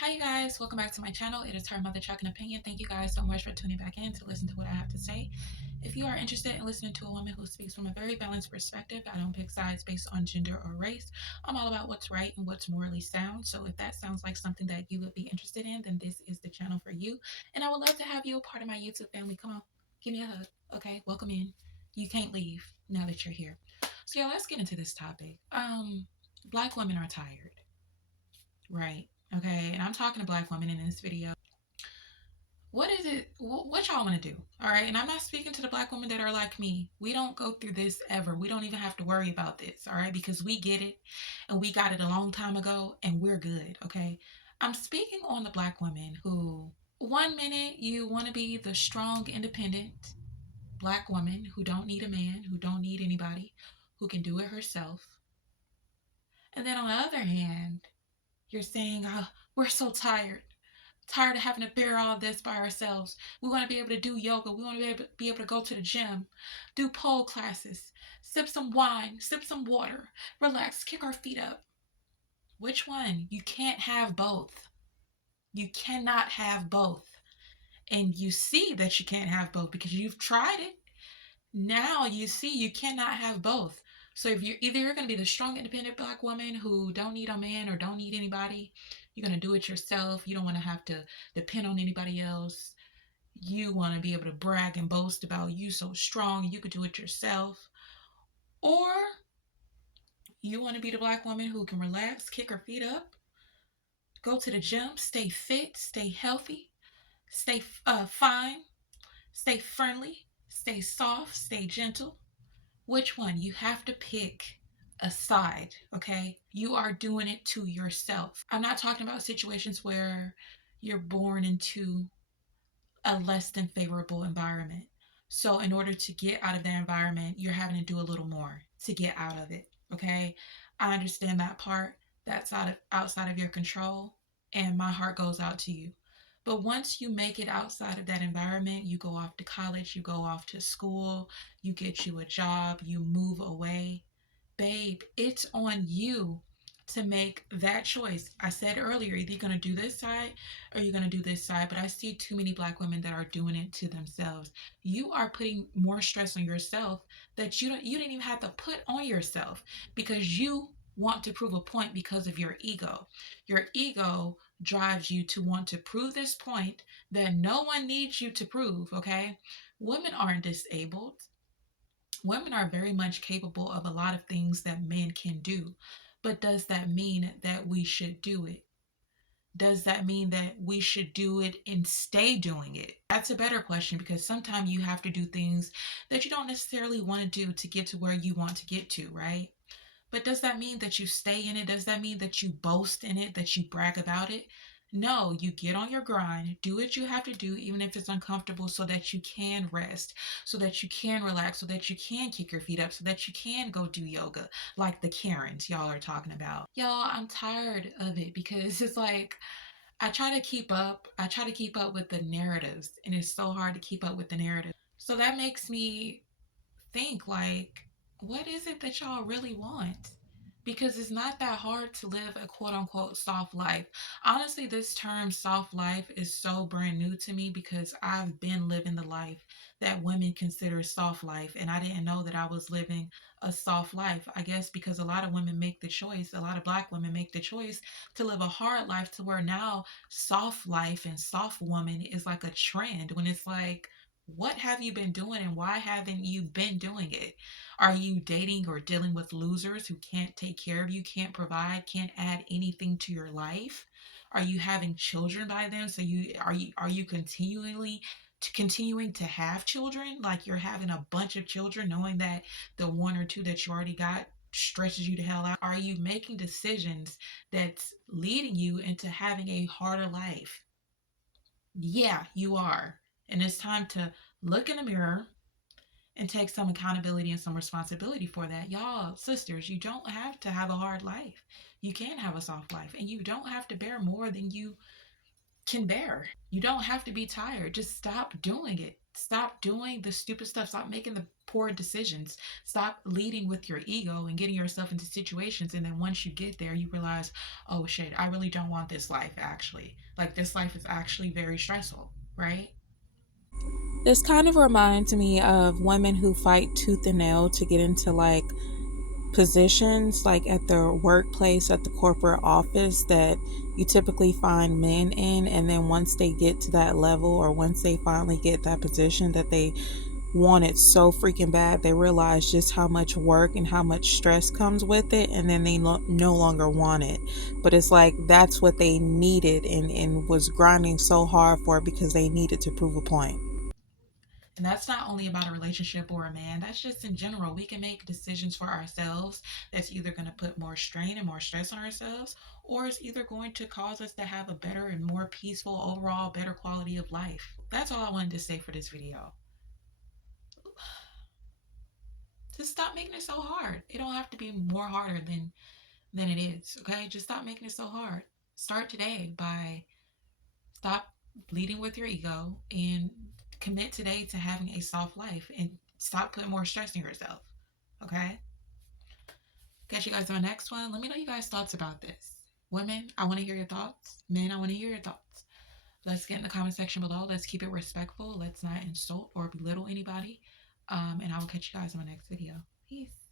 Hi, you guys. Welcome back to my channel. It is her mother Chuck and Opinion. Thank you guys so much for tuning back in to listen to what I have to say. If you are interested in listening to a woman who speaks from a very balanced perspective, I don't pick sides based on gender or race. I'm all about what's right and what's morally sound. So if that sounds like something that you would be interested in, then this is the channel for you. And I would love to have you a part of my YouTube family. Come on, give me a hug. Okay, welcome in. You can't leave now that you're here. So yeah, let's get into this topic. Black women are tired, right? Okay, and I'm talking to black women in this video. What is it? What y'all want to do? All right, and I'm not speaking to the black women that are like me. We don't go through this ever. We don't even have to worry about this, all right, because we get it and we got it a long time ago and we're good, okay? I'm speaking on the black women who, one minute you want to be the strong, independent black woman who don't need a man, who don't need anybody, who can do it herself. And then on the other hand, you're saying, oh, we're so tired of having to bear all of this by ourselves. We want to be able to do yoga. We want to be able to go to the gym, do pole classes, sip some wine, sip some water, relax, kick our feet up. Which one? You can't have both. You cannot have both. And you see that you can't have both because you've tried it. Now you see you cannot have both. So if you're going to be the strong independent black woman who don't need a man or don't need anybody, you're going to do it yourself. You don't want to have to depend on anybody else. You want to be able to brag and boast about you so strong you could do it yourself. Or you want to be the black woman who can relax, kick her feet up, go to the gym, stay fit, stay healthy, stay fine, stay friendly, stay soft, stay gentle. Which one? You have to pick a side, okay? You are doing it to yourself. I'm not talking about situations where you're born into a less than favorable environment. So, in order to get out of that environment, you're having to do a little more to get out of it, okay? I understand that part. That's outside of your control, and my heart goes out to you. But once you make it outside of that environment, you go off to college, you go off to school, you get you a job, you move away. Babe, it's on you to make that choice. I said earlier, either you're going to do this side or you're going to do this side, but I see too many black women that are doing it to themselves. You are putting more stress on yourself that you didn't even have to put on yourself because you want to prove a point because of your ego. Your ego drives you to want to prove this point that no one needs you to prove, okay? Women aren't disabled. Women are very much capable of a lot of things that men can do. But does that mean that we should do it? Does that mean that we should do it and stay doing it? That's a better question because sometimes you have to do things that you don't necessarily want to do to get to where you want to get to, right? But does that mean that you stay in it? Does that mean that you boast in it, that you brag about it? No, you get on your grind, do what you have to do, even if it's uncomfortable, so that you can rest, so that you can relax, so that you can kick your feet up, so that you can go do yoga, like the Karens y'all are talking about. Y'all, I'm tired of it because it's like I try to keep up. I try to keep up with the narratives, and it's so hard to keep up with the narrative. So that makes me think like, what is it that y'all really want? Because it's not that hard to live a quote unquote soft life. Honestly, this term soft life is so brand new to me because I've been living the life that women consider soft life, and I didn't know that I was living a soft life. I guess because a lot of women make the choice, a lot of black women make the choice to live a hard life to where now soft life and soft woman is like a trend when it's like, what have you been doing and why haven't you been doing it? Are you dating or dealing with losers who can't take care of you, can't provide, can't add anything to your life? Are you having children by them? So are you continuing to have children? Like you're having a bunch of children knowing that the one or two that you already got stresses you to hell out? Are you making decisions that's leading you into having a harder life? Yeah, you are. And it's time to look in the mirror and take some accountability and some responsibility for that. Y'all, sisters, you don't have to have a hard life. You can have a soft life, and you don't have to bear more than you can bear. You don't have to be tired. Just stop doing it. Stop doing the stupid stuff. Stop making the poor decisions. Stop leading with your ego and getting yourself into situations. And then once you get there, you realize, oh shit, I really don't want this life actually. Like, this life is actually very stressful, right? This kind of reminds me of women who fight tooth and nail to get into like positions like at their workplace, at the corporate office that you typically find men in. And then once they get to that level, or once they finally get that position that they want it so freaking bad, they realize just how much work and how much stress comes with it, and then they no longer want it. But it's like that's what they needed, and was grinding so hard for, because they needed to prove a point. And that's not only about a relationship or a man, that's just in general. We can make decisions for ourselves that's either going to put more strain and more stress on ourselves, or it's either going to cause us to have a better and more peaceful, overall, better quality of life. That's all I wanted to say for this video. Just stop making it so hard. It don't have to be more harder than it is, okay? Just stop making it so hard. Start today by stop leading with your ego and commit today to having a soft life and stop putting more stress on yourself. Okay? Catch you guys on the next one. Let me know you guys' thoughts about this. Women, I want to hear your thoughts. Men, I want to hear your thoughts. Let's get in the comment section below. Let's keep it respectful. Let's not insult or belittle anybody. And I will catch you guys on the next video. Peace.